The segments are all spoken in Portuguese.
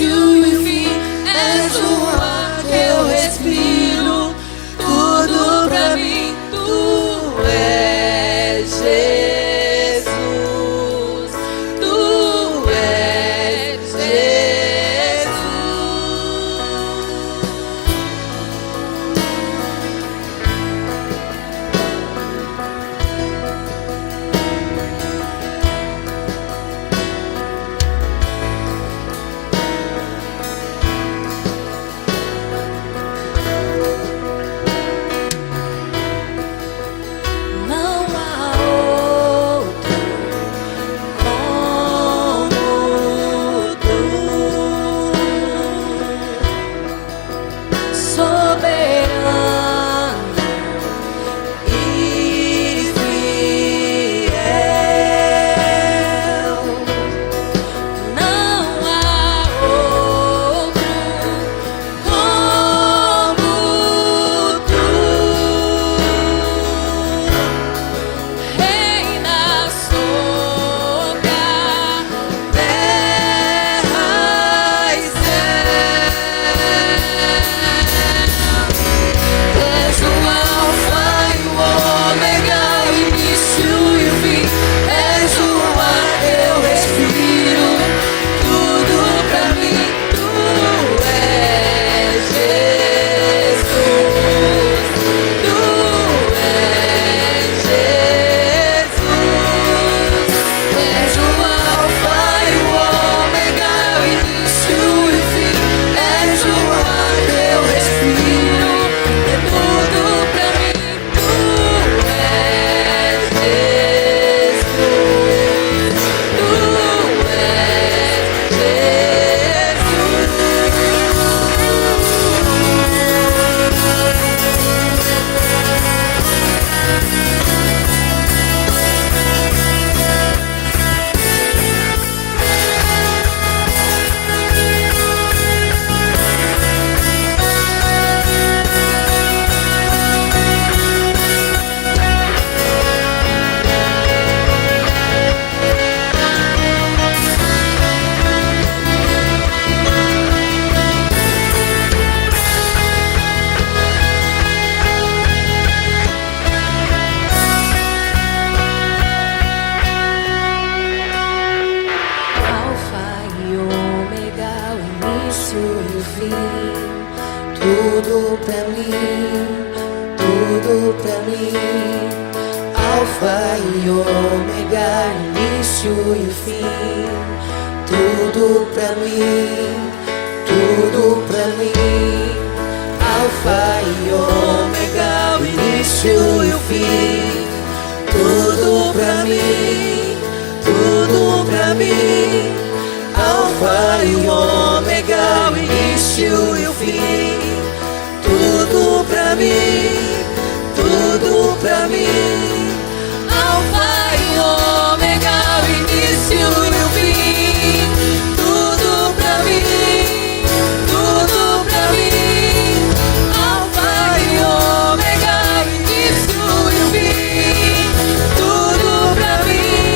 início e o fim. És o ar que eu respiro, tudo pra mim. Tu és Jesus, tu és Jesus. Não há outro como tu, soberano e fiel. Não há outro como tu. Reina sobre a terra e céu. És o Alfa e o Ômega, o início e o fim. És o ar que eu respiro, tudo pra mim. Tu és Jesus, tu és Jesus. És o Alfa e o Ômega, o início e o fim. És o ar que eu respiro, tudo pra mim. Tu és Jesus, tu Alfa e Ômega, o início e o fim. Tudo pra mim, tudo pra mim. Alfa e Ômega, início e o fim. Tudo pra mim, tudo pra mim. Alfa e Ômega, o início e o fim. Tudo pra mim, tudo pra mim. Alfa e Ômega, o início e o fim. Tudo pra mim, tudo pra mim. Alfa e Ômega, o início e o fim. Tudo pra mim, tudo pra mim. Alfa e Ômega, o início e o fim. Tudo pra mim.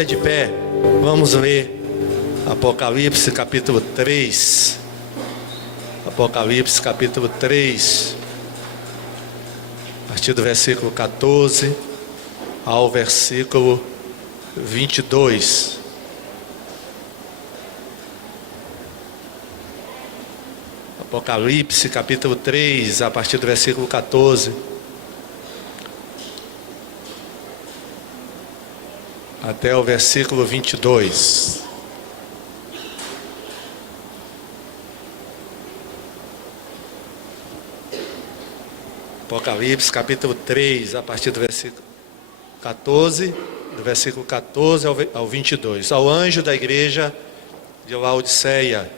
ainda de pé, vamos ler Apocalipse capítulo 3. Apocalipse capítulo 3, a partir do versículo 14 ao versículo 22. Apocalipse capítulo 3, a partir do versículo 14 até o versículo 22. Apocalipse capítulo 3, a partir do versículo 14, do versículo 14 ao 22. Ao anjo da igreja de Laodiceia,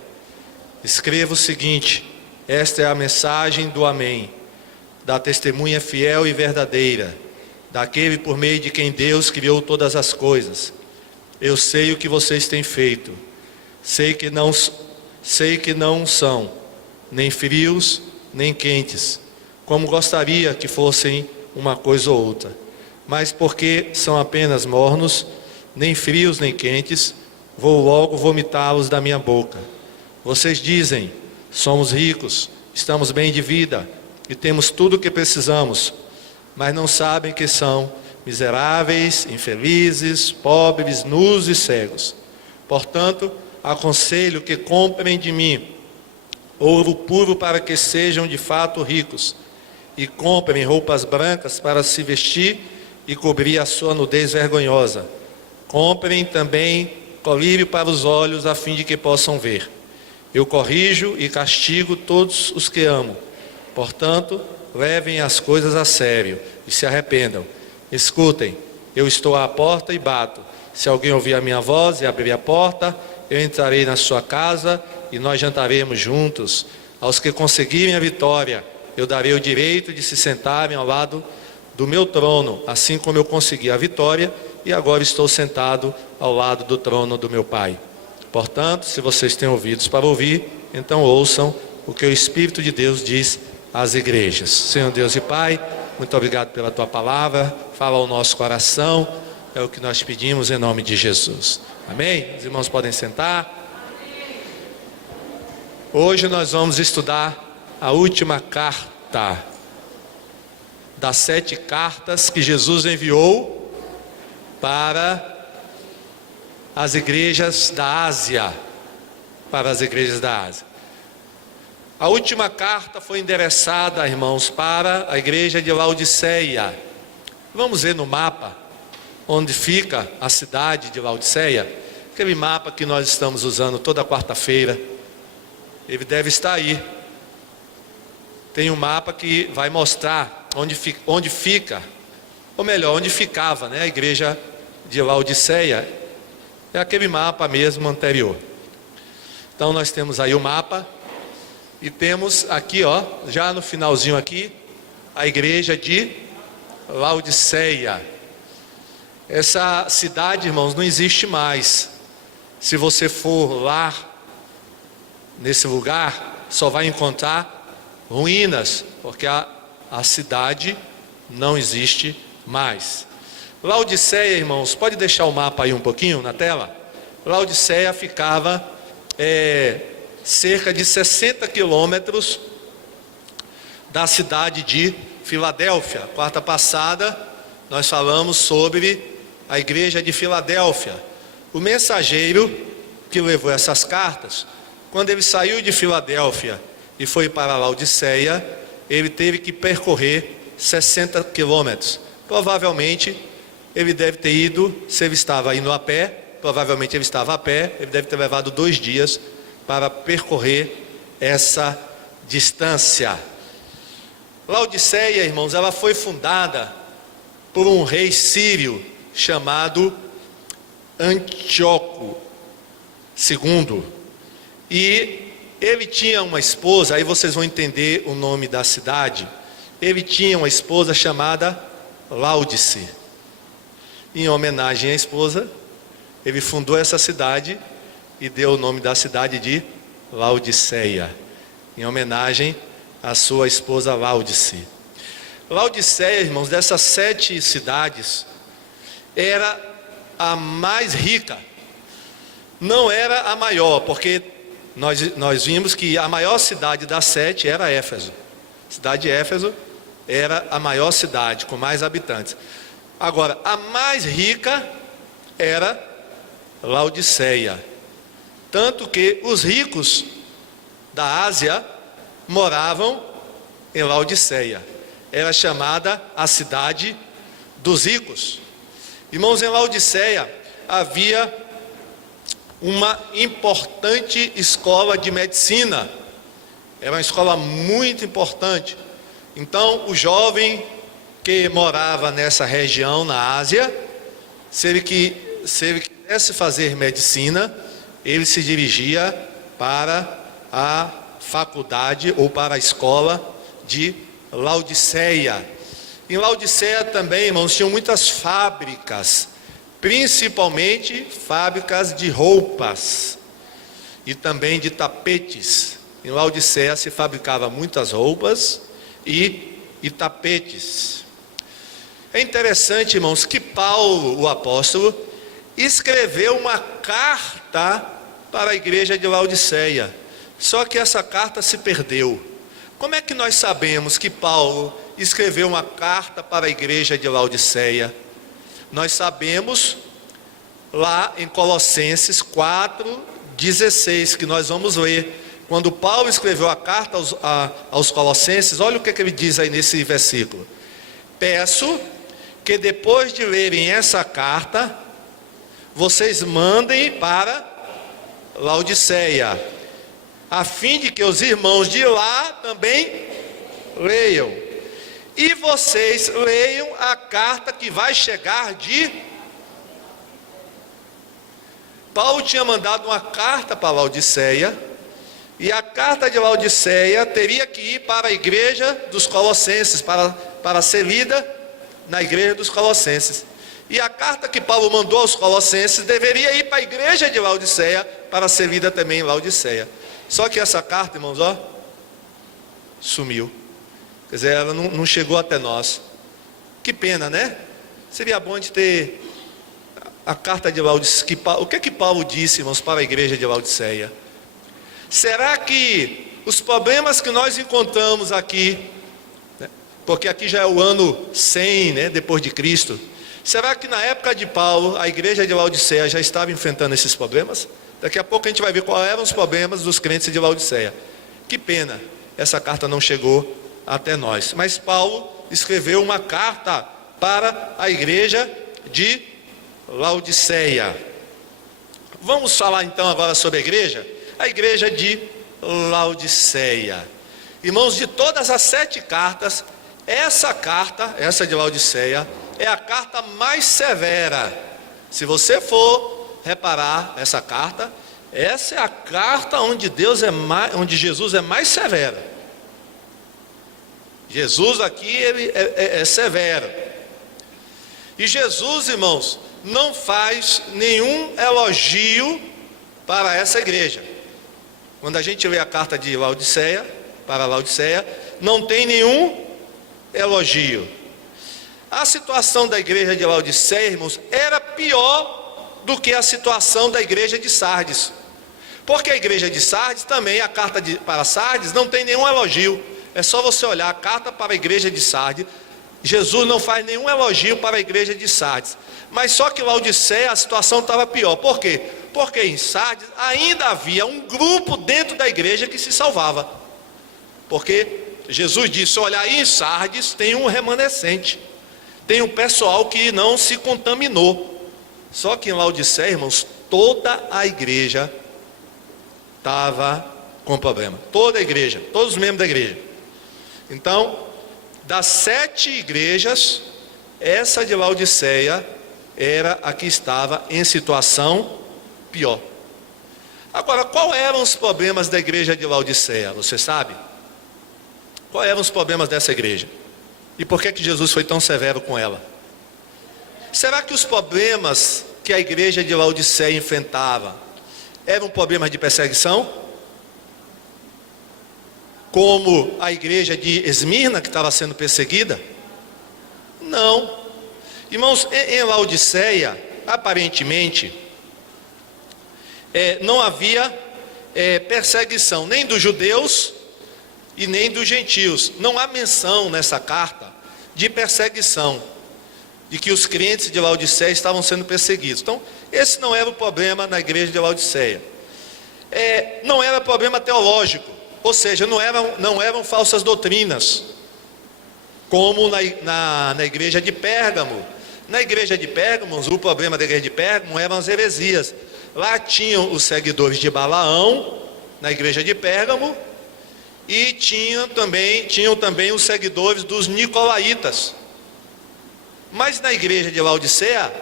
escreva o seguinte: esta é a mensagem do Amém, da testemunha fiel e verdadeira, daquele por meio de quem Deus criou todas as coisas. Eu sei o que vocês têm feito. Sei que não são nem frios nem quentes, como gostaria que fossem uma coisa ou outra. Mas porque são apenas mornos, nem frios nem quentes, vou logo vomitá-los da minha boca. Vocês dizem: somos ricos, estamos bem de vida e temos tudo o que precisamos, mas não sabem que são miseráveis, infelizes, pobres, nus e cegos. Portanto, aconselho que comprem de mim ouro puro para que sejam de fato ricos, e comprem roupas brancas para se vestir e cobrir a sua nudez vergonhosa. Comprem também colírio para os olhos, a fim de que possam ver. Eu corrijo e castigo todos os que amo. Portanto, levem as coisas a sério e se arrependam. Escutem, eu estou à porta e bato. Se alguém ouvir a minha voz e abrir a porta, eu entrarei na sua casa e nós jantaremos juntos. Aos que conseguirem a vitória, eu darei o direito de se sentarem ao lado do meu trono, assim como eu consegui a vitória e agora estou sentado ao lado do trono do meu Pai. Portanto, se vocês têm ouvidos para ouvir, então ouçam o que o Espírito de Deus diz às igrejas. Senhor Deus e Pai, muito obrigado pela Tua palavra, fala ao nosso coração, é o que nós pedimos em nome de Jesus. Amém? Os irmãos podem sentar. Hoje nós vamos estudar a última carta das 7 cartas que Jesus enviou para as igrejas da Ásia, A última carta foi endereçada, irmãos, para a igreja de Laodiceia. Vamos ver no mapa onde fica a cidade de Laodiceia, aquele mapa que nós estamos usando toda quarta-feira. Ele deve estar aí. Tem um mapa que vai mostrar onde fica, ou melhor, onde ficava, a igreja de Laodiceia. É aquele mapa mesmo anterior. Então nós temos aí o mapa e temos aqui, já no finalzinho aqui, a igreja de Laodiceia. Essa cidade, irmãos, não existe mais. Se você for lá nesse lugar, só vai encontrar ruínas, porque a cidade não existe mais. Laodiceia, irmãos, pode deixar o mapa aí um pouquinho na tela? Laodiceia ficava cerca de 60 quilômetros da cidade de Filadélfia. Quarta passada nós falamos sobre a igreja de Filadélfia. O mensageiro que levou essas cartas, quando ele saiu de Filadélfia e foi para Laodiceia, ele teve que percorrer 60 quilômetros. Provavelmente ele deve ter ido, se ele estava indo a pé, provavelmente ele estava a pé, ele deve ter levado 2 dias para percorrer essa distância. Laodiceia, irmãos, ela foi fundada por um rei sírio chamado Antíoco II. E ele tinha uma esposa, aí vocês vão entender o nome da cidade. Ele tinha uma esposa chamada Láudice. Em homenagem à esposa, ele fundou essa cidade e deu o nome da cidade de Laodiceia, em homenagem à sua esposa Láudice. Laodiceia, irmãos, dessas 7 cidades, era a mais rica, não era a maior, porque nós vimos que a maior cidade das 7 era Éfeso. A cidade de Éfeso era a maior cidade, com mais habitantes. Agora, a mais rica era Laodiceia. Tanto que os ricos da Ásia moravam em Laodiceia. Era chamada a cidade dos ricos. Irmãos, em Laodiceia havia uma importante escola de medicina. Era uma escola muito importante. Então, o jovem que morava nessa região na Ásia, se ele quisesse fazer medicina, ele se dirigia para a faculdade ou para a escola de Laodiceia. Em Laodiceia também, irmãos, tinham muitas fábricas, principalmente fábricas de roupas e também de tapetes. Em Laodiceia se fabricava muitas roupas e tapetes. É interessante, irmãos, que Paulo, o apóstolo, escreveu uma carta para a igreja de Laodiceia. Só que essa carta se perdeu. Como é que nós sabemos que Paulo escreveu uma carta para a igreja de Laodiceia? Nós sabemos lá em Colossenses 4:16, que nós vamos ler. Quando Paulo escreveu a carta aos Colossenses, olha o que ele diz aí nesse versículo: peço que depois de lerem essa carta, vocês mandem para Laodiceia, a fim de que os irmãos de lá também leiam. E vocês leiam a carta que vai chegar de... Paulo tinha mandado uma carta para Laodiceia, e a carta de Laodiceia teria que ir para a igreja dos Colossenses, para ser lida na igreja dos Colossenses. E a carta que Paulo mandou aos Colossenses deveria ir para a igreja de Laodiceia, para ser lida também em Laodiceia. Só que essa carta, irmãos, sumiu. Quer dizer, ela não chegou até nós. Que pena, né? Seria bom de ter a carta de Laodiceia. O que é que Paulo disse, irmãos, para a igreja de Laodiceia? Será que os problemas que nós encontramos aqui, né, porque aqui já é o ano 100, né, depois de Cristo, será que na época de Paulo, a igreja de Laodiceia já estava enfrentando esses problemas? Daqui a pouco a gente vai ver quais eram os problemas dos crentes de Laodiceia. Que pena, essa carta não chegou até nós. Mas Paulo escreveu uma carta para a igreja de Laodiceia. Vamos falar então agora sobre a igreja de Laodiceia. Irmãos, de todas as 7 cartas, essa de Laodiceia, é a carta mais severa. Se você for reparar essa carta, essa é a carta onde Jesus é mais severo. Jesus aqui ele é severo. E Jesus, irmãos, não faz nenhum elogio para essa igreja. Quando a gente lê a carta de Laodiceia, para Laodiceia, não tem nenhum elogio. A situação da igreja de Laodiceia, irmãos, era pior do que a situação da igreja de Sardes. Porque a igreja de Sardes também, a carta para Sardes, não tem nenhum elogio. É só você olhar a carta para a igreja de Sardes. Jesus não faz nenhum elogio para a igreja de Sardes. Mas só que Laodiceia a situação estava pior. Por quê? Porque em Sardes ainda havia um grupo dentro da igreja que se salvava. Porque Jesus disse: olha, aí em Sardes tem um remanescente, tem um pessoal que não se contaminou. Só que em Laodiceia, irmãos, toda a igreja estava com problema. Toda a igreja, todos os membros da igreja. Então, das 7 igrejas, essa de Laodiceia era a que estava em situação pior. Agora, quais eram os problemas da igreja de Laodiceia? Você sabe? Quais eram os problemas dessa igreja? E por que Jesus foi tão severo com ela? Será que os problemas que a igreja de Laodiceia enfrentava eram problemas de perseguição? Como a igreja de Esmirna, que estava sendo perseguida? Não. Irmãos, em Laodiceia, aparentemente, não havia perseguição nem dos judeus e nem dos gentios. Não há menção nessa carta de perseguição, de que os crentes de Laodiceia estavam sendo perseguidos. Então, esse não era o problema na igreja de Laodiceia. Não era problema teológico, ou seja, não eram falsas doutrinas, como na igreja de Pérgamo. Na igreja de Pérgamo, o problema da igreja de Pérgamo eram as heresias. Lá tinham os seguidores de Balaão, na igreja de Pérgamo, e tinham também os seguidores dos nicolaítas. Mas na igreja de Laodiceia,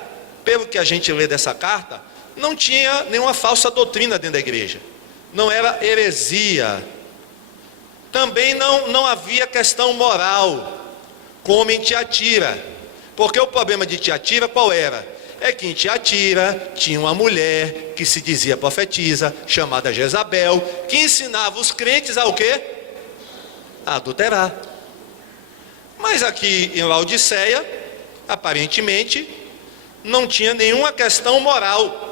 pelo que a gente lê dessa carta, não tinha nenhuma falsa doutrina dentro da igreja, não era heresia, também não havia questão moral, como em Tiatira, porque o problema de Tiatira qual era? É que em Tiatira tinha uma mulher que se dizia profetisa, chamada Jezabel, que ensinava os crentes a o quê? A adulterar. Mas aqui em Laodiceia, aparentemente, não tinha nenhuma questão moral.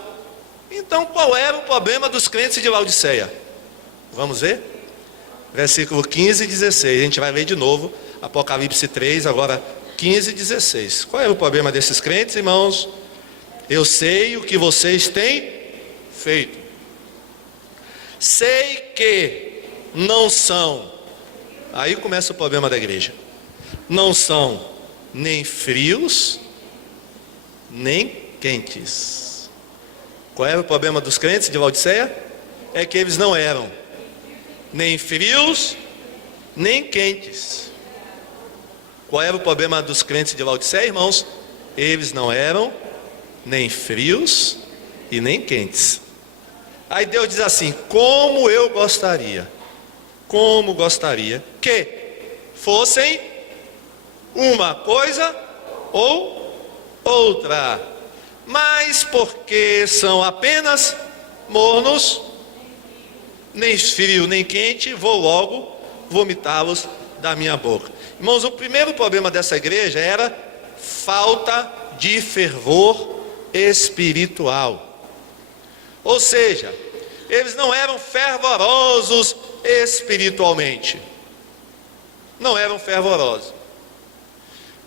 Então qual era o problema dos crentes de Laodiceia? Vamos ver? Versículo 15 e 16, a gente vai ler de novo, Apocalipse 3, agora 15 e 16. Qual é o problema desses crentes, irmãos? Eu sei o que vocês têm feito. Sei que não são, aí começa o problema da igreja, não são nem frios, nem quentes. Qual era o problema dos crentes de Laodiceia? É que eles não eram nem frios, nem quentes. Qual era o problema dos crentes de Laodiceia, irmãos? Eles não eram nem frios e nem quentes. Aí Deus diz assim: como gostaria que fossem uma coisa ou outra, mas porque são apenas mornos, nem frio nem quente, vou logo vomitá-los da minha boca. Irmãos, o primeiro problema dessa igreja era falta de fervor espiritual. Ou seja, eles não eram fervorosos espiritualmente. Não eram fervorosos.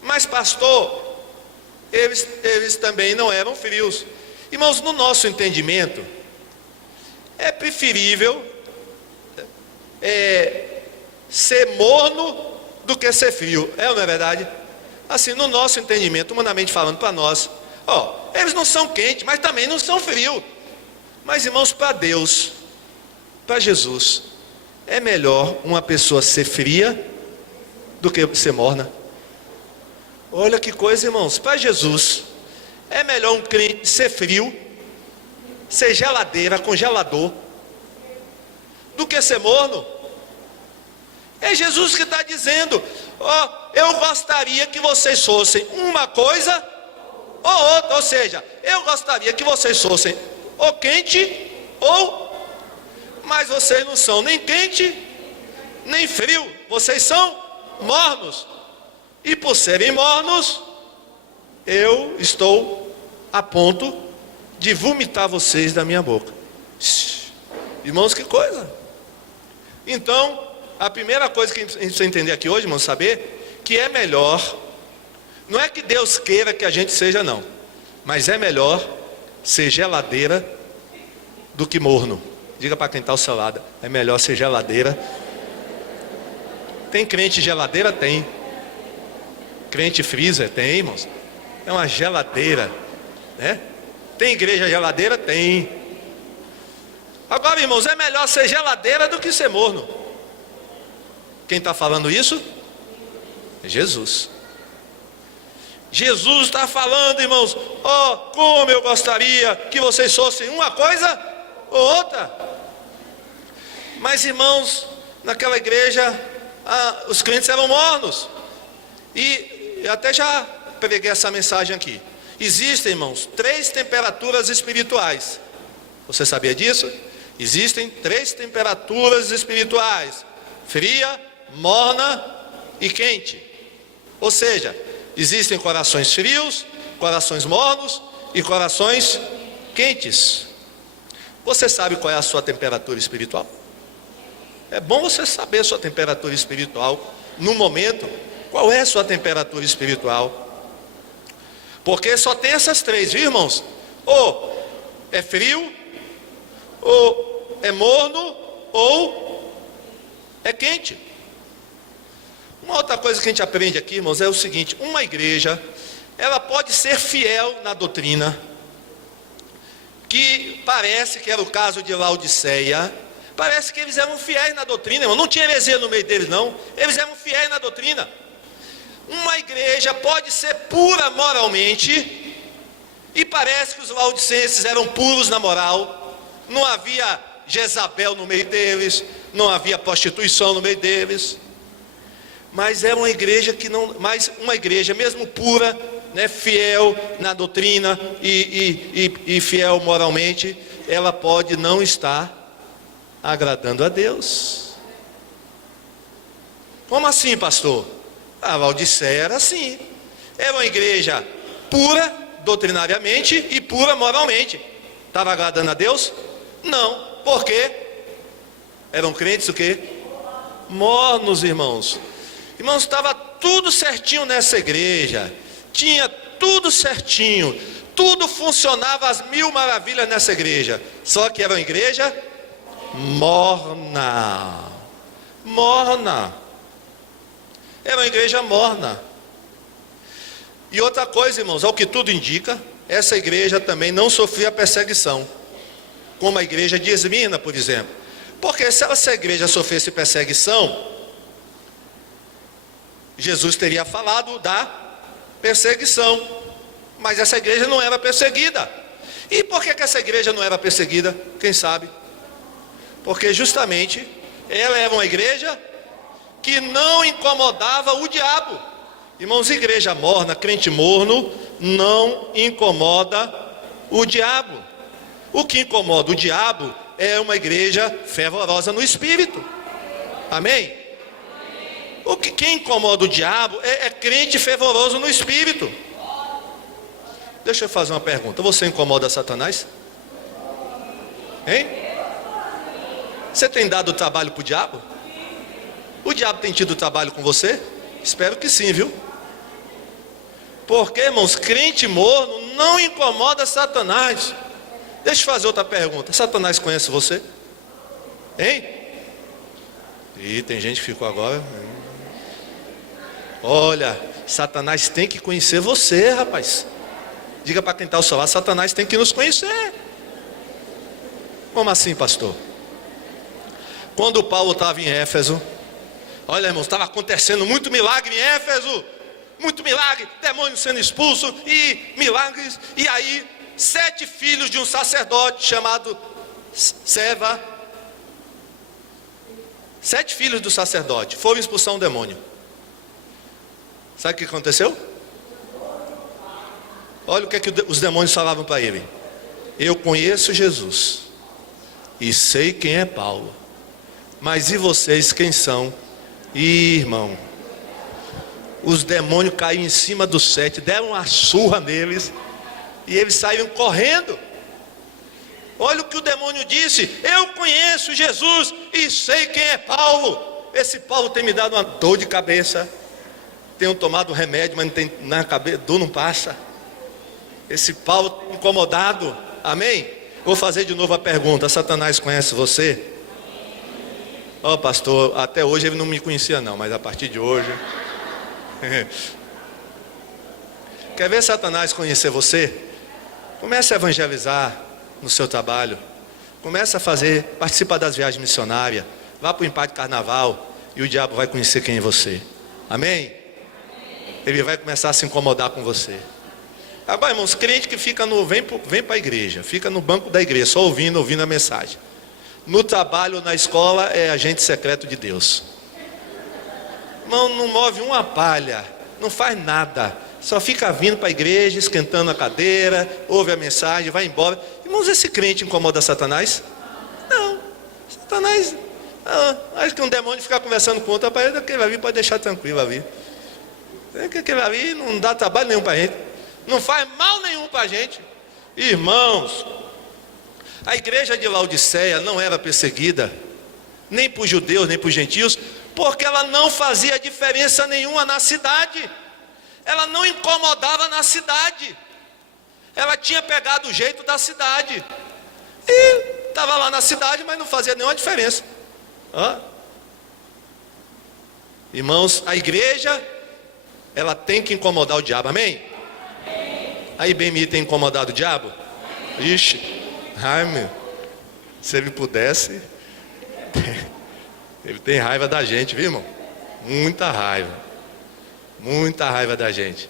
Mas pastor, eles também não eram frios. Irmãos, no nosso entendimento, é preferível ser morno do que ser frio. Não é verdade? Assim, no nosso entendimento, humanamente falando para nós, eles não são quentes, mas também não são frios. Mas irmãos, para Deus, para Jesus, é melhor uma pessoa ser fria do que ser morna. Olha que coisa, irmãos, para Jesus é melhor um crente ser frio, ser geladeira, congelador, do que ser morno. É Jesus que está dizendo: eu gostaria que vocês fossem uma coisa ou outra. Ou seja, eu gostaria que vocês fossem ou quente mas vocês não são nem quente nem frio, vocês são mornos. E por serem mornos, eu estou a ponto de vomitar vocês da minha boca. Irmãos, que coisa! Então, a primeira coisa que a gente precisa entender aqui hoje, irmãos, saber que é melhor, não é que Deus queira que a gente seja, não, mas é melhor ser geladeira do que morno. Diga para quem está ao seu lado: é melhor ser geladeira. Tem crente geladeira? Tem. Crente freezer? Tem, irmãos. É uma geladeira, né? Tem igreja geladeira? Tem. Agora, irmãos, é melhor ser geladeira do que ser morno. Quem está falando isso? É Jesus. Jesus está falando, irmãos: como eu gostaria que vocês fossem uma coisa ou outra. Mas, irmãos, naquela igreja, os crentes eram mornos. E eu até já preguei essa mensagem aqui. Existem, irmãos, 3 temperaturas espirituais. Você sabia disso? Existem 3 temperaturas espirituais: fria, morna e quente. Ou seja, existem corações frios, corações mornos e corações quentes. Você sabe qual é a sua temperatura espiritual? É bom você saber a sua temperatura espiritual no momento. Qual é a sua temperatura espiritual? Porque só tem essas três, viu, irmãos? Ou é frio, ou é morno, ou é quente. Uma outra coisa que a gente aprende aqui, irmãos, é o seguinte: uma igreja, ela pode ser fiel na doutrina, que parece que era o caso de Laodiceia. Parece que eles eram fiéis na doutrina, irmão. Não tinha heresia no meio deles, não. Eles eram fiéis na doutrina. Uma igreja pode ser pura moralmente, e parece que os laodicenses eram puros na moral. Não havia Jezabel no meio deles, não havia prostituição no meio deles. Mas era uma igreja que não, mas uma igreja mesmo pura, né, fiel na doutrina e fiel moralmente, ela pode não estar agradando a Deus. Como assim, pastor? A Laodiceia era assim. Era uma igreja pura doutrinariamente e pura moralmente. Estava agradando a Deus? Não. Por quê? Eram crentes o quê? Mornos, irmãos. Irmãos, estava tudo certinho nessa igreja. Tinha tudo certinho. Tudo funcionava às mil maravilhas nessa igreja. Só que era uma igreja morna. Morna. Era uma igreja morna. E outra coisa, irmãos, ao que tudo indica, essa igreja também não sofria perseguição, como a igreja de Esmirna, por exemplo. Porque se essa igreja sofresse perseguição, Jesus teria falado da perseguição. Mas essa igreja não era perseguida. E por que essa igreja não era perseguida? Quem sabe? Porque justamente ela era uma igreja que não incomodava o diabo. Irmãos, igreja morna, crente morno, não incomoda o diabo. O que incomoda o diabo é uma igreja fervorosa no espírito. Amém? Quem incomoda o diabo é crente fervoroso no espírito. Deixa eu fazer uma pergunta: você incomoda Satanás? Hein? Você tem dado trabalho para o diabo? O diabo tem tido trabalho com você? Espero que sim, viu? Porque, irmãos, crente morno não incomoda Satanás. Deixa eu fazer outra pergunta: Satanás conhece você? Hein? Ih, tem gente que ficou agora. Olha, Satanás tem que conhecer você, rapaz. Diga para quem está ao seu lado: Satanás tem que nos conhecer. Como assim, pastor? Quando Paulo estava em Éfeso, olha, irmãos, estava acontecendo muito milagre em Éfeso. Muito milagre, demônio sendo expulso e milagres. E aí, 7 filhos de um sacerdote chamado Seva, 7 filhos do sacerdote foram expulsar um demônio. Sabe o que aconteceu? Olha o que os demônios falavam para ele: eu conheço Jesus e sei quem é Paulo, mas e vocês quem são? Ih, irmão, os demônios caíram em cima dos 7, deram uma surra neles e eles saíram correndo. Olha o que o demônio disse: eu conheço Jesus e sei quem é Paulo. Esse Paulo tem me dado uma dor de cabeça. Tenho tomado remédio, mas não tem na cabeça, dor não passa. Esse Paulo tem incomodado. Amém? Vou fazer de novo a pergunta: Satanás conhece você? Ó, pastor, até hoje ele não me conhecia não, mas a partir de hoje... Quer ver Satanás conhecer você? Comece a evangelizar no seu trabalho. Comece a participar das viagens missionárias. Vá para o Impacto Carnaval e o diabo vai conhecer quem é você. Amém? Ele vai começar a se incomodar com você. Agora, irmãos, crente que fica vem para a igreja, fica no banco da igreja, só ouvindo a mensagem. No trabalho, na escola, é agente secreto de Deus. Irmão, não move uma palha, não faz nada, só fica vindo para a igreja, esquentando a cadeira, ouve a mensagem, vai embora. Irmãos, esse crente incomoda Satanás? Não, Satanás, acho que um demônio ficar conversando com outro, rapaz, aquele vai vir, pode deixar tranquilo, vai vir. Aquele ali não dá trabalho nenhum para a gente, não faz mal nenhum para a gente. Irmãos, a igreja de Laodiceia não era perseguida, nem por judeus, nem por gentios, porque ela não fazia diferença nenhuma na cidade. Ela não incomodava na cidade. Ela tinha pegado o jeito da cidade. E estava lá na cidade, mas não fazia nenhuma diferença. Irmãos, a igreja, ela tem que incomodar o diabo, amém? Aí Bem-me tem incomodado o diabo? Ixi, ai meu, se ele pudesse, ele tem raiva da gente, viu, irmão? Muita raiva da gente.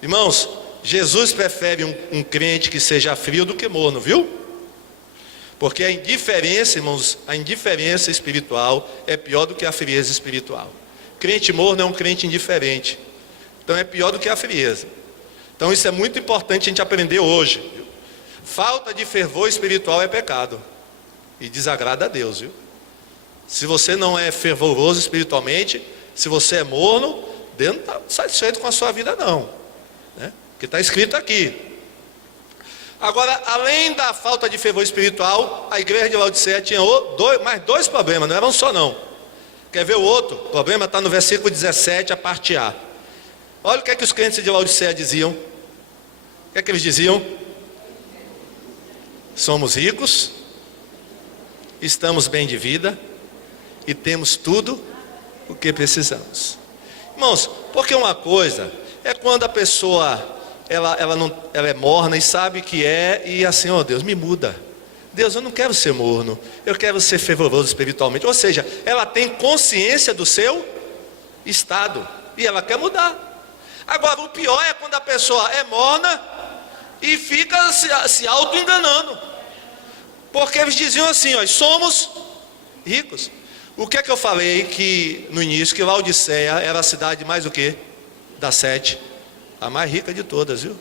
Irmãos, Jesus prefere um crente que seja frio do que morno, viu? Porque a indiferença, irmãos, a indiferença espiritual é pior do que a frieza espiritual. Crente morno é um crente indiferente, então é pior do que a frieza. Então isso é muito importante a gente aprender hoje, viu? Falta de fervor espiritual é pecado e desagrada a Deus, viu? Se você não é fervoroso espiritualmente, se você é morno, Deus não está satisfeito com a sua vida não, né? Porque está escrito aqui. Agora, além da falta de fervor espiritual, a igreja de Laodiceia tinha mais dois problemas, não era um só não. Quer ver o outro? O problema está no versículo 17, a parte A. Olha o que é que os crentes de Laodiceia diziam. O que é que eles diziam? Somos ricos, estamos bem de vida e temos tudo o que precisamos. Irmãos, porque uma coisa é quando a pessoa ela é morna e sabe que é, e assim, ó Deus, me muda. Deus, eu não quero ser morno, eu quero ser fervoroso espiritualmente. Ou seja, ela tem consciência do seu estado e ela quer mudar. Agora, o pior é quando a pessoa é morna e fica se auto-enganando. Porque eles diziam assim, ó, somos ricos. O que é que eu falei que no início, que Laodiceia era a cidade mais o quê? Das 7, a mais rica de todas, viu?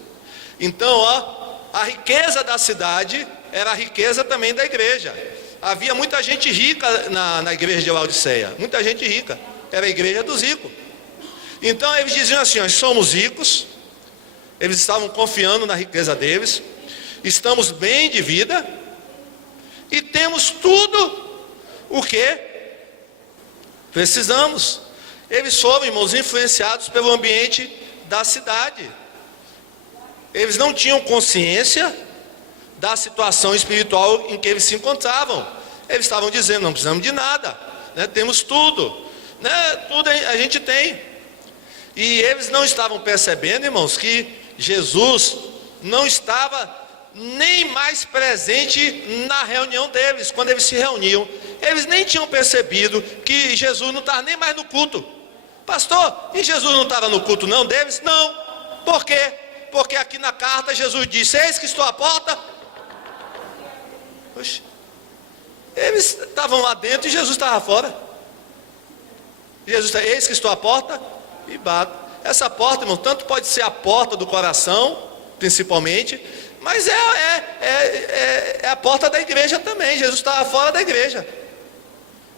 Então, ó, a riqueza da cidade era a riqueza também da igreja. Havia muita gente rica na igreja de Laodiceia, muita gente rica, era a igreja dos ricos. Então eles diziam assim, ó, somos ricos, eles estavam confiando na riqueza deles, estamos bem de vida e temos tudo o que precisamos. Eles foram, irmãos, influenciados pelo ambiente da cidade. Eles não tinham consciência da situação espiritual em que eles se encontravam. Eles estavam dizendo, não precisamos de nada, né? Temos tudo, né? Tudo a gente tem. E eles não estavam percebendo, irmãos, que Jesus não estava nem mais presente na reunião deles. Quando eles se reuniam, eles nem tinham percebido que Jesus não estava nem mais no culto. Pastor, e Jesus não estava no culto não deles? Não. Por quê? Porque aqui na carta Jesus disse, eis que estou à porta. Oxe. Eles estavam lá dentro e Jesus estava fora. Jesus disse, eis que estou à porta e bato. Essa porta, irmão, tanto pode ser a porta do coração, principalmente, mas é a porta da igreja também. Jesus estava fora da igreja.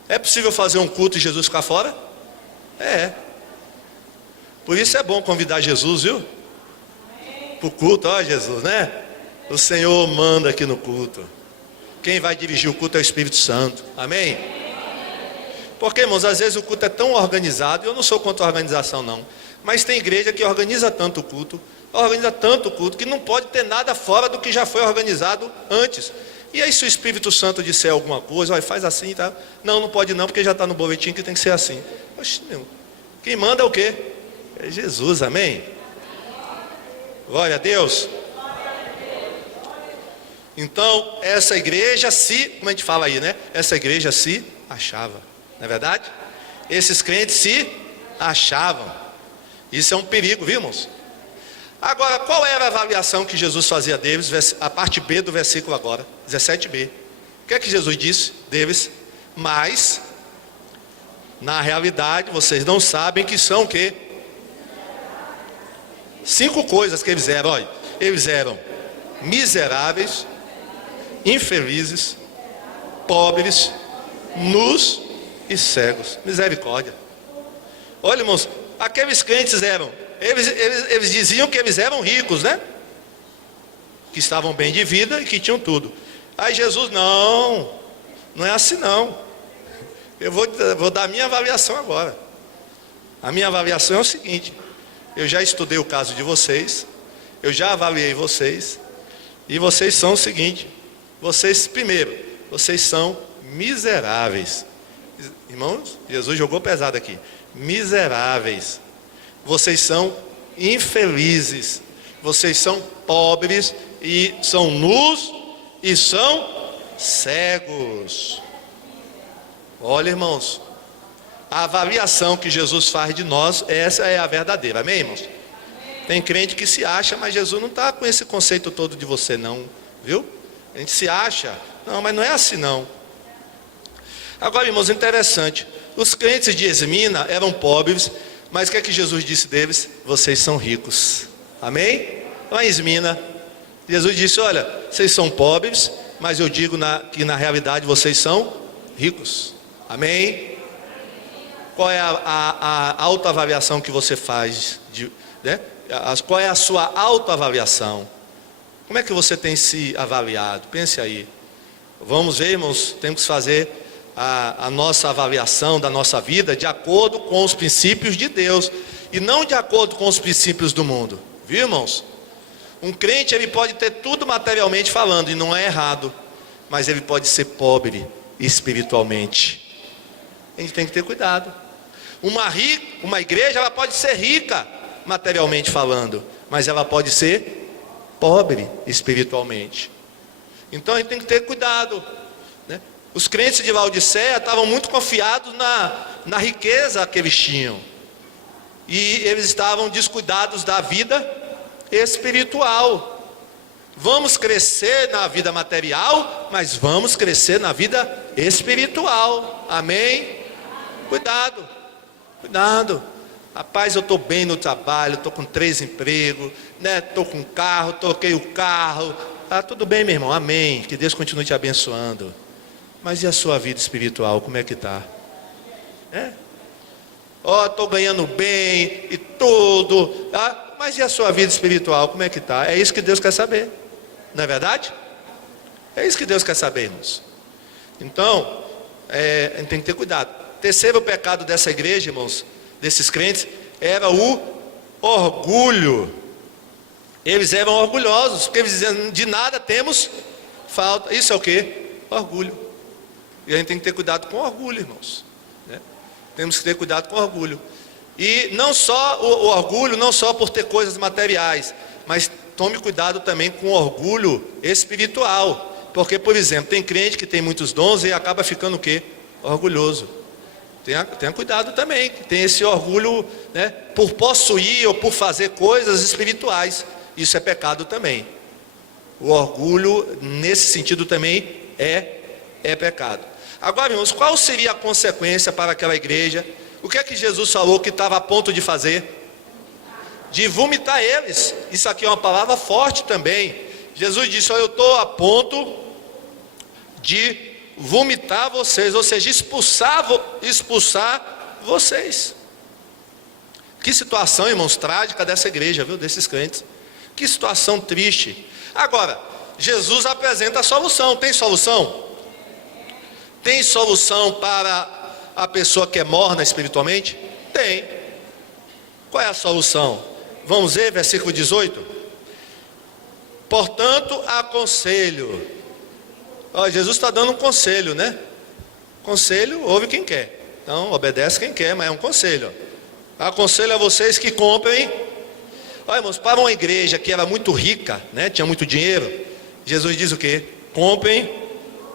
É possível fazer um culto e Jesus ficar fora? É. Por isso é bom convidar Jesus, viu? Para o culto, ó Jesus, né? O Senhor manda aqui no culto. Quem vai dirigir o culto é o Espírito Santo, amém? Porque, irmãos, às vezes o culto é tão organizado, eu não sou contra a organização não, mas tem igreja que organiza tanto o culto, que não pode ter nada fora do que já foi organizado antes. E aí se o Espírito Santo disser alguma coisa, ó, faz assim, tá? Não pode não, porque já está no boletim que tem que ser assim. Oxe, meu, quem manda é o quê? É Jesus, amém? Glória a Deus. Então, essa igreja como a gente fala aí, né? Essa igreja se achava, não é verdade? Esses crentes se achavam. Isso é um perigo, viu, irmãos? Agora, qual era a avaliação que Jesus fazia deles? A parte B do versículo agora, 17b. O que é que Jesus disse deles? Mas, na realidade, vocês não sabem que são o quê? 5 coisas que eles eram, olha. Eles eram miseráveis, infelizes, pobres, nus e cegos. Misericórdia. Olha, irmãos, aqueles crentes eram, eles diziam que eles eram ricos, né? que estavam bem de vida e que tinham tudo. Aí Jesus, não é assim não. Eu vou dar a minha avaliação agora. A minha avaliação é o seguinte: eu já estudei o caso de vocês, eu já avaliei vocês, e vocês são o seguinte: vocês, primeiro, vocês são miseráveis. Irmãos, Jesus jogou pesado aqui. Miseráveis. Vocês são infelizes. Vocês são pobres e são nus e são cegos. Olha, irmãos, a avaliação que Jesus faz de nós, essa é a verdadeira. Amém, irmãos? Tem crente que se acha, mas Jesus não está com esse conceito todo de você não, viu? A gente se acha, não, mas não é assim não. Agora, irmãos, interessante, os crentes de Esmina eram pobres, mas o que é que Jesus disse deles? Vocês são ricos. Amém? Lá em Esmina, Jesus disse, olha, vocês são pobres, mas eu digo que na realidade vocês são ricos. Amém? Qual é a autoavaliação que você faz? Né? Qual é a sua autoavaliação? Como é que você tem se avaliado? Pense aí. Vamos ver, irmãos, temos que fazer a nossa avaliação da nossa vida de acordo com os princípios de Deus e não de acordo com os princípios do mundo. Viu, irmãos? Um crente, ele pode ter tudo materialmente falando, e não é errado, mas ele pode ser pobre espiritualmente. A gente tem que ter cuidado. Uma igreja, ela pode ser rica materialmente falando, mas ela pode ser pobre espiritualmente. Então a gente tem que ter cuidado, né? Os crentes de Laodiceia estavam muito confiados na riqueza que eles tinham, e eles estavam descuidados da vida espiritual. Vamos crescer na vida material, mas vamos crescer na vida espiritual. Amém? Cuidado, cuidado. Rapaz, eu estou bem no trabalho, estou com 3 empregos, né? Estou com carro, troquei o carro. Tá tudo bem, meu irmão, amém. Que Deus continue te abençoando. Mas e a sua vida espiritual, como é que está? Estou ganhando bem e tudo. Mas e a sua vida espiritual, como é que está? É isso que Deus quer saber. Não é verdade? É isso que Deus quer saber, irmãos. Então, a gente tem que ter cuidado. Terceiro pecado dessa igreja, irmãos, desses crentes, era o orgulho. Eles eram orgulhosos, porque eles diziam, de nada temos falta. Isso é o quê? Orgulho. E a gente tem que ter cuidado com orgulho, irmãos, né? Temos que ter cuidado com orgulho. E não só o orgulho, não só por ter coisas materiais, mas tome cuidado também com o orgulho espiritual. Porque, por exemplo, tem crente que tem muitos dons e acaba ficando o quê? Orgulhoso. Tenha cuidado também, que tem esse orgulho, né, por possuir ou por fazer coisas espirituais. Isso é pecado também. O orgulho, nesse sentido também, é pecado. Agora, irmãos, qual seria a consequência para aquela igreja? O que é que Jesus falou que estava a ponto de fazer? De vomitar eles. Isso aqui é uma palavra forte também. Jesus disse, olha, eu estou a ponto de vomitar vocês, ou seja, expulsar vocês. Que situação, irmãos, trágica dessa igreja, viu, desses crentes. Que situação triste. Agora, Jesus apresenta a solução. Tem solução? Tem solução para a pessoa que é morna espiritualmente? Tem. Qual é a solução? Vamos ver, versículo 18. Portanto, aconselho. Jesus está dando um conselho, né? Conselho, ouve quem quer. Então, obedece quem quer, mas é um conselho. Aconselho a vocês que comprem. Olha, irmãos, para uma igreja que era muito rica, né? Tinha muito dinheiro. Jesus diz o quê? Comprem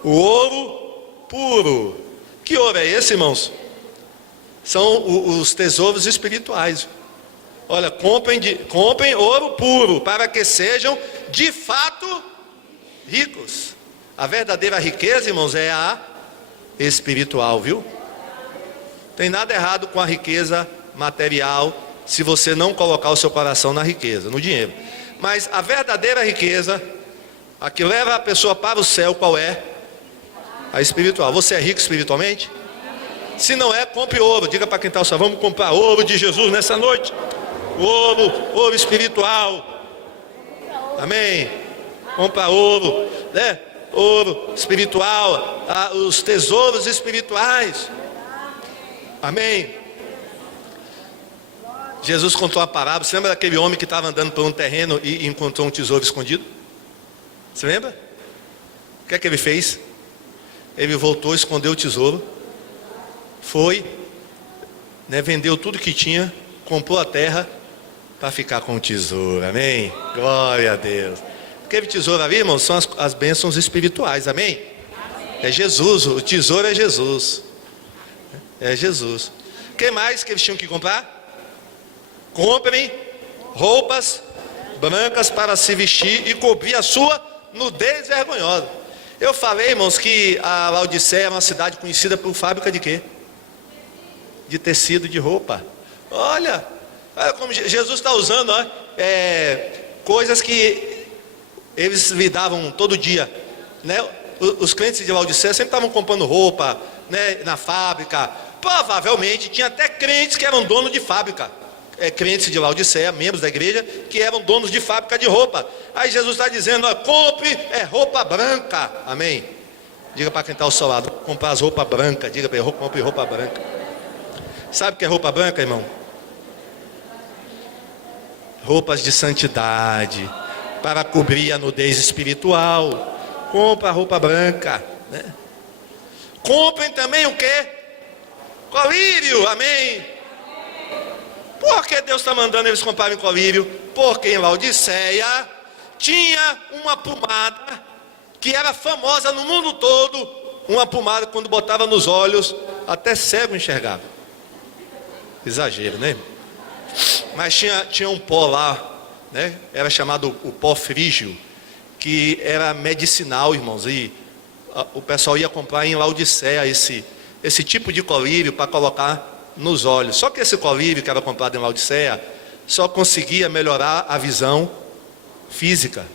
o ouro puro. Que ouro é esse, irmãos? São os tesouros espirituais. Olha, comprem ouro puro, para que sejam de fato ricos. A verdadeira riqueza, irmãos, é a espiritual, viu? Tem nada errado com a riqueza material, se você não colocar o seu coração na riqueza, no dinheiro. Mas a verdadeira riqueza, a que leva a pessoa para o céu, qual é? A espiritual. Você é rico espiritualmente? Se não é, compre ouro. Diga para quem está ao céu, vamos comprar ouro de Jesus nessa noite. Ouro espiritual. Amém. compra ouro, né? Ouro espiritual, os tesouros espirituais. Amém? Jesus contou uma parábola. Você lembra daquele homem que estava andando por um terreno e encontrou um tesouro escondido? Você lembra? O que é que ele fez? Ele voltou, escondeu o tesouro, foi, né, vendeu tudo que tinha, comprou a terra para ficar com o tesouro. Amém? Glória a Deus. Aquele tesouro ali, irmãos, são as bênçãos espirituais. Amém? É Jesus, o tesouro é Jesus. É Jesus. O que mais que eles tinham que comprar? Comprem roupas brancas para se vestir e cobrir a sua nudez vergonhosa. Eu falei, irmãos, que a Laodiceia é uma cidade conhecida por fábrica de quê? De tecido de roupa. Olha como Jesus está usando, ó, coisas que eles lidavam todo dia, né? Os crentes de Laodiceia sempre estavam comprando roupa, né, na fábrica. Provavelmente tinha até crentes que eram donos de fábrica, crentes de Laodiceia, membros da igreja, que eram donos de fábrica de roupa. Aí Jesus está dizendo, ó, compre roupa branca. Amém? Diga para quem está ao seu lado, comprar as roupas brancas. Diga para ele, compre roupa branca. Sabe o que é roupa branca, irmão? Roupas de santidade, para cobrir a nudez espiritual. Compra a roupa branca, né? Comprem também o quê? Colírio. Amém? Por que Deus está mandando eles comprarem colírio? Porque em Laodiceia tinha uma pomada que era famosa no mundo todo. Uma pomada que quando botava nos olhos, até cego enxergava. Exagero, né? Mas tinha um pó lá, né? Era chamado o pó frígio, que era medicinal, irmãos. E o pessoal ia comprar em Laodiceia esse tipo de colírio para colocar nos olhos. Só que esse colírio que era comprado em Laodiceia só conseguia melhorar a visão física.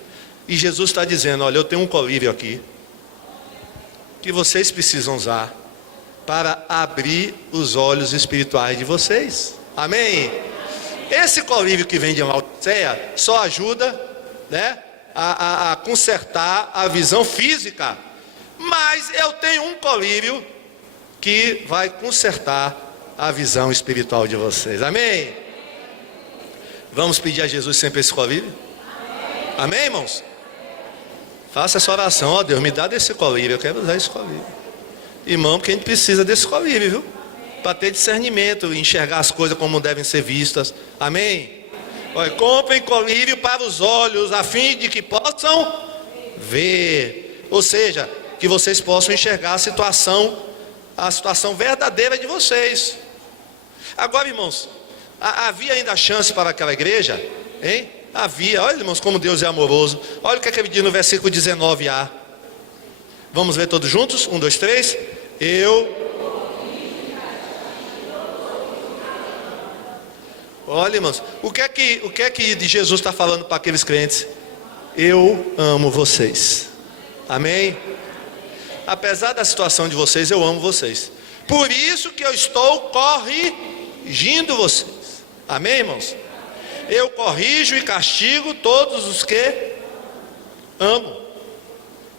E Jesus está dizendo, olha, eu tenho um colírio aqui que vocês precisam usar para abrir os olhos espirituais de vocês. Amém? Esse colírio que vem de Laodiceia só ajuda, né, a consertar a visão física. Mas eu tenho um colírio que vai consertar a visão espiritual de vocês. Amém? Vamos pedir a Jesus sempre esse colírio? Amém, irmãos? Faça essa oração, ó Deus, me dá desse colírio, eu quero usar esse colírio. Irmão, porque a gente precisa desse colírio, viu? Para ter discernimento, enxergar as coisas como devem ser vistas. Amém? Olha, comprem colírio para os olhos, a fim de que possam ver. Ou seja, que vocês possam enxergar a situação verdadeira de vocês. Agora, irmãos, havia ainda chance para aquela igreja? Hein? Havia. Olha, irmãos, como Deus é amoroso. Olha o que é que ele diz no versículo 19a. Vamos ver todos juntos? 1, 2, 3. Olha, irmãos, o que é que Jesus está falando para aqueles crentes? Eu amo vocês. Amém? Apesar da situação de vocês, eu amo vocês. Por isso que eu estou corrigindo vocês. Amém, irmãos? Eu corrijo e castigo todos os que amo.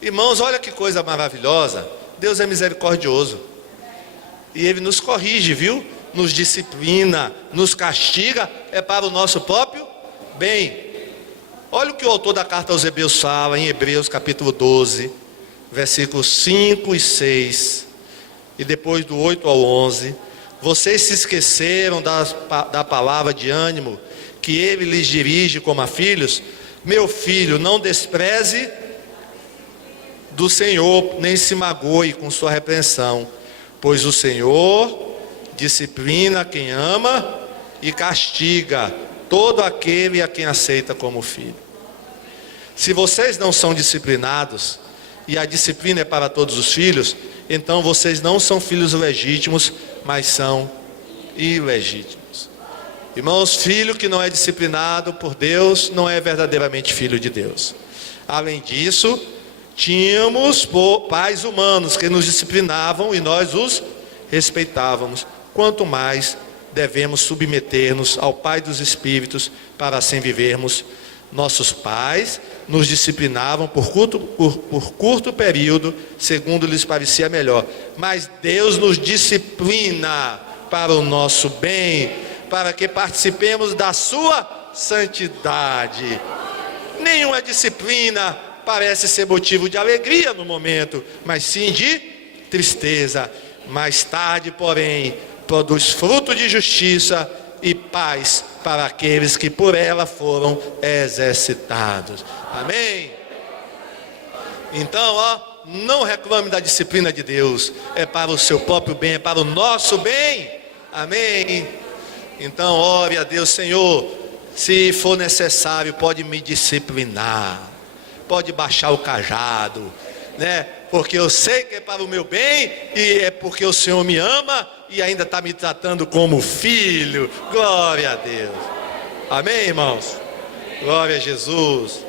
Irmãos, olha que coisa maravilhosa. Deus é misericordioso. E Ele nos corrige, viu? Nos disciplina, nos castiga, é para o nosso próprio bem. Olha o que o autor da carta aos Hebreus fala em Hebreus capítulo 12, versículos 5 e 6, e depois do 8 ao 11. Vocês se esqueceram da palavra de ânimo que Ele lhes dirige como a filhos? Meu filho, não despreze do Senhor, nem se magoe com sua repreensão, pois o Senhor disciplina quem ama e castiga todo aquele a quem aceita como filho. Se vocês não são disciplinados, e a disciplina é para todos os filhos, então vocês não são filhos legítimos, mas são ilegítimos. Irmãos, filho que não é disciplinado por Deus, não é verdadeiramente filho de Deus. Além disso, tínhamos pais humanos que nos disciplinavam e nós os respeitávamos. Quanto mais devemos submeter-nos ao Pai dos Espíritos para assim vivermos Nossos pais nos disciplinavam por curto período, segundo lhes parecia melhor. Mas Deus nos disciplina para o nosso bem, para que participemos da sua santidade. Nenhuma disciplina parece ser motivo de alegria no momento, mas sim de tristeza. Mais tarde, porém, produz fruto de justiça e paz para aqueles que por ela foram exercitados. Amém? Então, não reclame da disciplina de Deus. É para o seu próprio bem, é para o nosso bem. Amém? Então, ore a Deus: Senhor, se for necessário, pode me disciplinar, pode baixar o cajado, né? Porque eu sei que é para o meu bem, e é porque o Senhor me ama e ainda está me tratando como filho. Glória a Deus. Amém, irmãos? Glória a Jesus.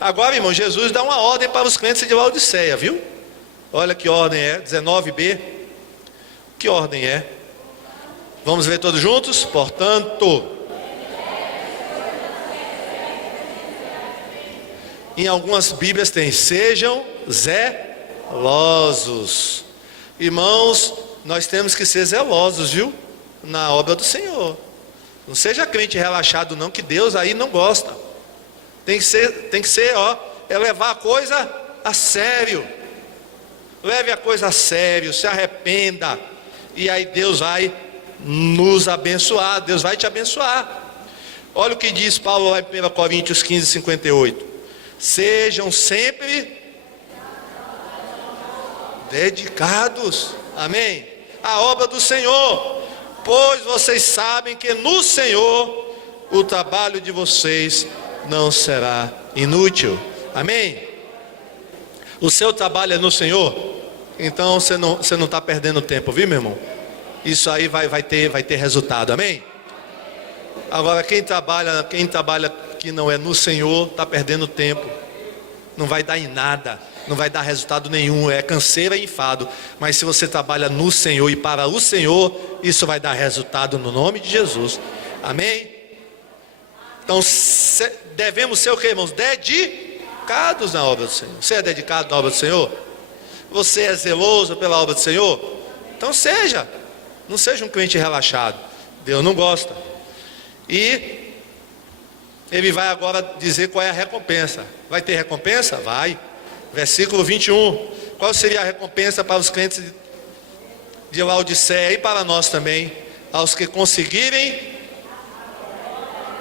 Agora, irmão, Jesus dá uma ordem para os crentes de Laodiceia, viu? Olha que ordem é, 19b. Que ordem é? Vamos ver todos juntos? Portanto, em algumas Bíblias tem: sejam zelosos. Irmãos, nós temos que ser zelosos, viu? Na obra do Senhor. Não seja crente relaxado não, que Deus aí não gosta. Tem que ser, é levar a coisa a sério. Leve a coisa a sério, se arrependa, e aí Deus vai nos abençoar, Deus vai te abençoar. Olha o que diz Paulo lá em 1 Coríntios 15, 58. Sejam sempre dedicados, amém, à obra do Senhor, pois vocês sabem que no Senhor o trabalho de vocês não será inútil. Amém? O seu trabalho é no Senhor, então você não está perdendo tempo, viu, meu irmão? Isso aí vai ter resultado, amém? Agora, quem trabalha que não é no Senhor, está perdendo tempo, não vai dar em nada, não vai dar resultado nenhum, é canseira e enfado. Mas se você trabalha no Senhor e para o Senhor, isso vai dar resultado no nome de Jesus, amém? Então devemos ser o que, irmãos? Dedicados na obra do Senhor. Você é dedicado na obra do Senhor? Você é zeloso pela obra do Senhor? Então não seja um crente relaxado. Deus não gosta. E ele vai agora dizer qual é a recompensa. Vai ter recompensa? Vai. Versículo 21. Qual seria a recompensa para os crentes de Laodiceia e para nós também? Aos que conseguirem,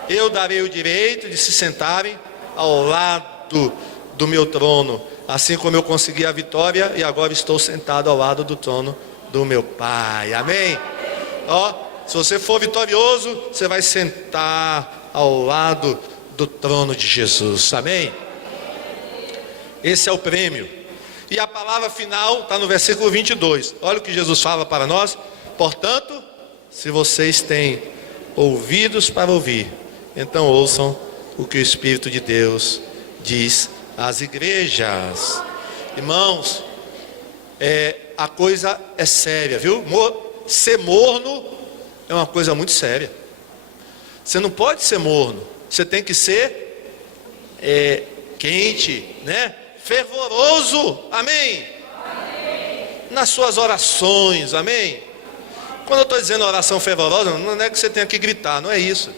eu darei o direito de se sentarem ao lado do meu trono, assim como eu consegui a vitória e agora estou sentado ao lado do trono do meu Pai. Amém? Se você for vitorioso, você vai sentar ao lado do trono de Jesus. Amém? Esse é o prêmio. E a palavra final está no versículo 22. Olha o que Jesus fala para nós. Portanto, se vocês têm ouvidos para ouvir, então ouçam o que o Espírito de Deus diz às igrejas. Irmãos, a coisa é séria, viu? Ser morno é uma coisa muito séria. Você não pode ser morno. Você tem que ser quente, né? Fervoroso, amém? Amém? Nas suas orações, amém? Quando eu estou dizendo oração fervorosa, não é que você tenha que gritar, não é isso.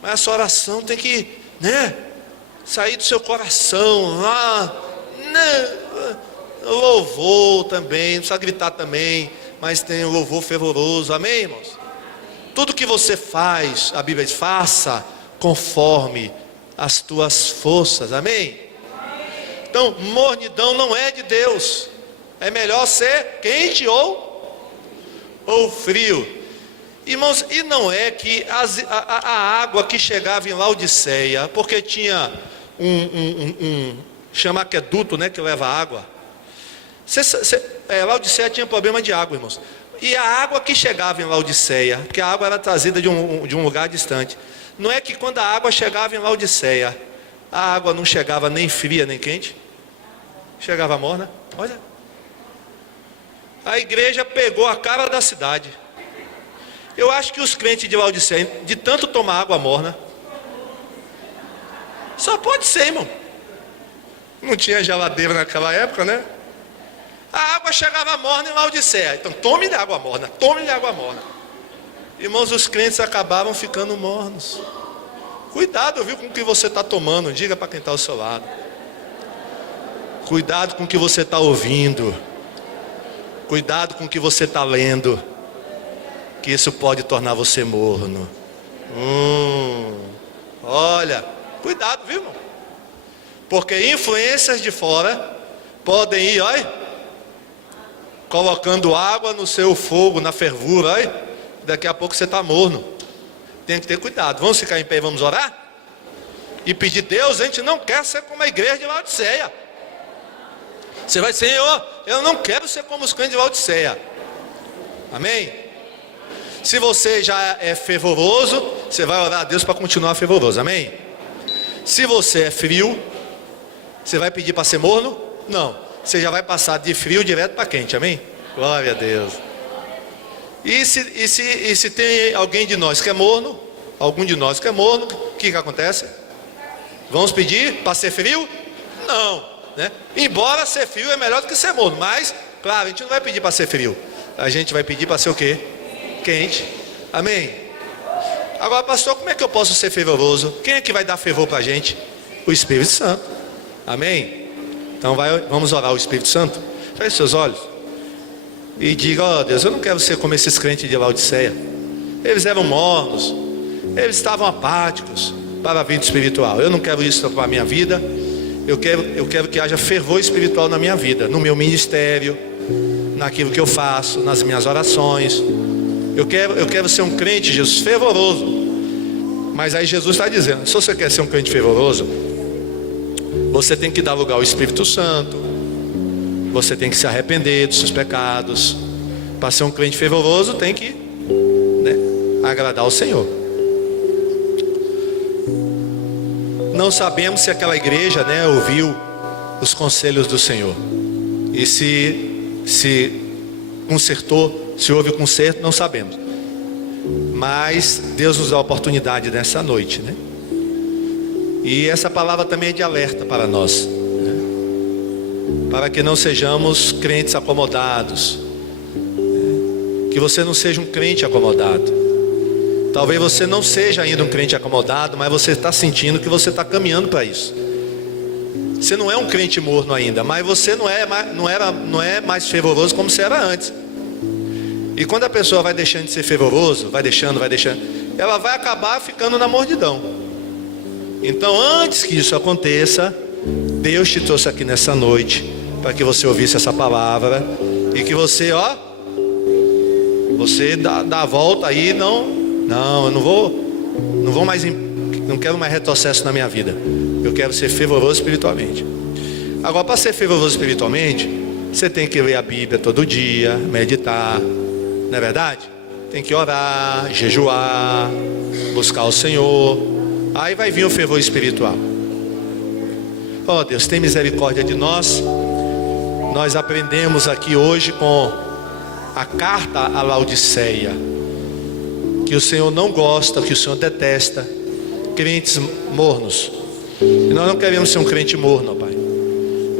Mas a sua oração tem que, né, sair do seu coração lá, né? Louvor também, não precisa gritar também, mas tem o louvor fervoroso, amém, irmãos? Tudo que você faz, a Bíblia diz, faça conforme as tuas forças, amém? Então, mornidão não é de Deus. É melhor ser quente ou frio. Irmãos, e não é que a água que chegava em Laodiceia, porque tinha chama aqueduto, né, que leva água. Laodiceia tinha problema de água, irmãos. E a água que chegava em Laodiceia, porque a água era trazida de um lugar distante, não é que quando a água chegava em Laodiceia, a água não chegava nem fria nem quente, chegava morna. Olha, a igreja pegou a cara da cidade. Eu acho que os crentes de Laodiceia, de tanto tomar água morna, Só pode ser, irmão. Não tinha geladeira naquela época, né? A água chegava morna em Laodiceia. Então tome-lhe água morna, tome-lhe água morna. Irmãos, os crentes acabaram ficando mornos. Cuidado, viu, com o que você está tomando. Diga para quem está ao seu lado. Cuidado com o que você está ouvindo. Cuidado com o que você está lendo. Que isso pode tornar você morno. Olha, cuidado, viu, irmão? Porque influências de fora podem ir, olha, colocando água no seu fogo, na fervura, olha. Daqui a pouco você está morno. Tem que ter cuidado. Vamos ficar em pé e vamos orar? E pedir: Deus, a gente não quer ser como a igreja de Laodiceia. Você vai dizer: Senhor, eu não quero ser como os crentes de Laodiceia. Amém? Se você já é fervoroso, você vai orar a Deus para continuar fervoroso. Amém? Se você é frio, você vai pedir para ser morno? Não. Você já vai passar de frio direto para quente. Amém? Glória a Deus. E se tem alguém de nós que é morno, algum de nós que é morno, o que acontece? Vamos pedir para ser frio? Não, né? Embora ser frio é melhor do que ser morno, mas, claro, a gente não vai pedir para ser frio. A gente vai pedir para ser o quê? Quente. Amém? Agora, pastor, como é que eu posso ser fervoroso? Quem é que vai dar fervor para a gente? O Espírito Santo. Amém? Então vamos orar ao Espírito Santo. Feche seus olhos e diga: ó Deus, eu não quero ser como esses crentes de Laodiceia. Eles eram mornos, eles estavam apáticos para a vida espiritual. Eu não quero isso para a minha vida. Eu quero que haja fervor espiritual na minha vida, no meu ministério, naquilo que eu faço, nas minhas orações. Eu quero ser um crente, Jesus, fervoroso. Mas aí Jesus está dizendo: se você quer ser um crente fervoroso, você tem que dar lugar ao Espírito Santo. Você tem que se arrepender dos seus pecados. Para ser um crente fervoroso, tem que, né, agradar ao Senhor. Não sabemos se aquela igreja, né, ouviu os conselhos do Senhor. E se consertou, se houve conserto, não sabemos. Mas Deus nos dá a oportunidade nessa noite, né? E essa palavra também é de alerta para nós, né? Para que não sejamos crentes acomodados, né? Que você não seja um crente acomodado. Talvez você não seja ainda um crente acomodado, mas você está sentindo que você está caminhando para isso. Você não é um crente morno ainda, mas você não é mais fervoroso como você era antes. E quando a pessoa vai deixando de ser fervoroso, vai deixando, ela vai acabar ficando na mordidão. Então, antes que isso aconteça, Deus te trouxe aqui nessa noite para que você ouvisse essa palavra e que você, você dá a volta aí. Eu não quero mais retrocesso na minha vida. Eu quero ser fervoroso espiritualmente. Agora, para ser fervoroso espiritualmente, você tem que ler a Bíblia todo dia, meditar, não é verdade? Tem que orar, jejuar, buscar o Senhor. Aí vai vir o fervor espiritual. Ó Deus, tem misericórdia de nós. Nós aprendemos aqui hoje com a carta a Laodiceia que o Senhor não gosta, que o Senhor detesta crentes mornos. E nós não queremos ser um crente morno, Pai.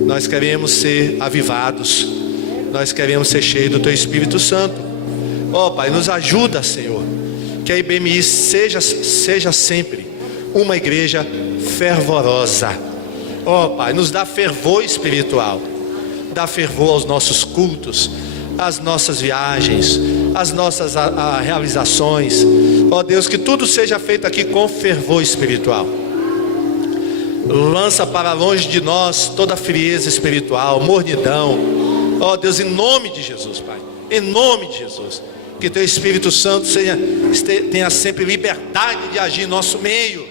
Nós queremos ser avivados. Nós queremos ser cheios do Teu Espírito Santo. Ó Pai, nos ajuda, Senhor, que a IBMI seja sempre uma igreja fervorosa. Ó Pai, nos dá fervor espiritual. Dá fervor aos nossos cultos, às nossas viagens, às nossas realizações. Ó Deus, que tudo seja feito aqui com fervor espiritual. Lança para longe de nós toda frieza espiritual, mornidão. Ó Deus, em nome de Jesus, Pai, em nome de Jesus, que Teu Espírito Santo tenha sempre liberdade de agir em nosso meio.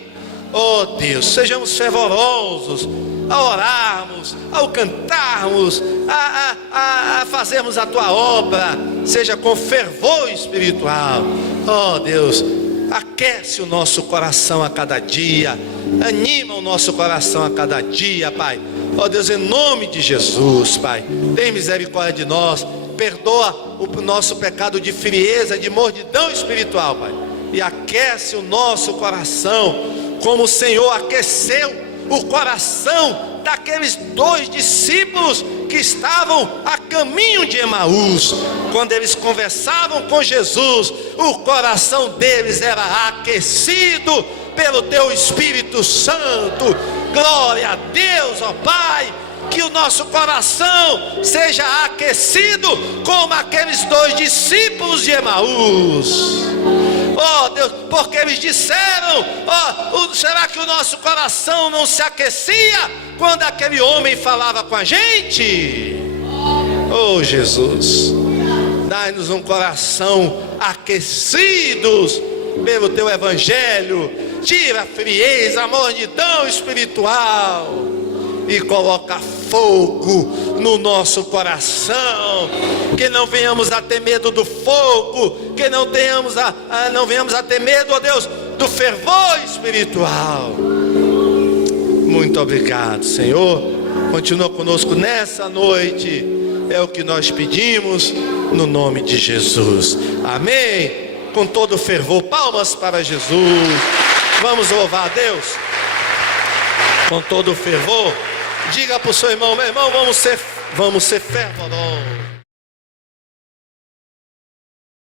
Ó Deus, sejamos fervorosos a orarmos, ao cantarmos, a fazermos a Tua obra, seja com fervor espiritual. Ó Deus, aquece o nosso coração a cada dia, anima o nosso coração a cada dia, Pai. Ó Deus, em nome de Jesus, Pai, tem misericórdia de nós, perdoa o nosso pecado de frieza, de mordidão espiritual, Pai, e aquece o nosso coração, como o Senhor aqueceu o coração daqueles 2 discípulos que estavam a caminho de Emaús. Quando eles conversavam com Jesus, o coração deles era aquecido pelo teu Espírito Santo. Glória a Deus, ó Pai, que o nosso coração seja aquecido como aqueles 2 discípulos de Emaús. Oh Deus, porque eles disseram: será que o nosso coração não se aquecia quando aquele homem falava com a gente? Oh Jesus, dai-nos um coração aquecidos pelo teu evangelho. Tira a frieza, a mornidão espiritual e coloca fogo no nosso coração, que não venhamos a ter medo do fogo, que não venhamos a ter medo, ó Deus, do fervor espiritual. Muito obrigado, Senhor. Continua conosco nessa noite, é o que nós pedimos no nome de Jesus, amém. Com todo fervor, palmas para Jesus. Vamos louvar a Deus com todo fervor. Diga para o seu irmão: meu irmão, vamos ser fervorosos.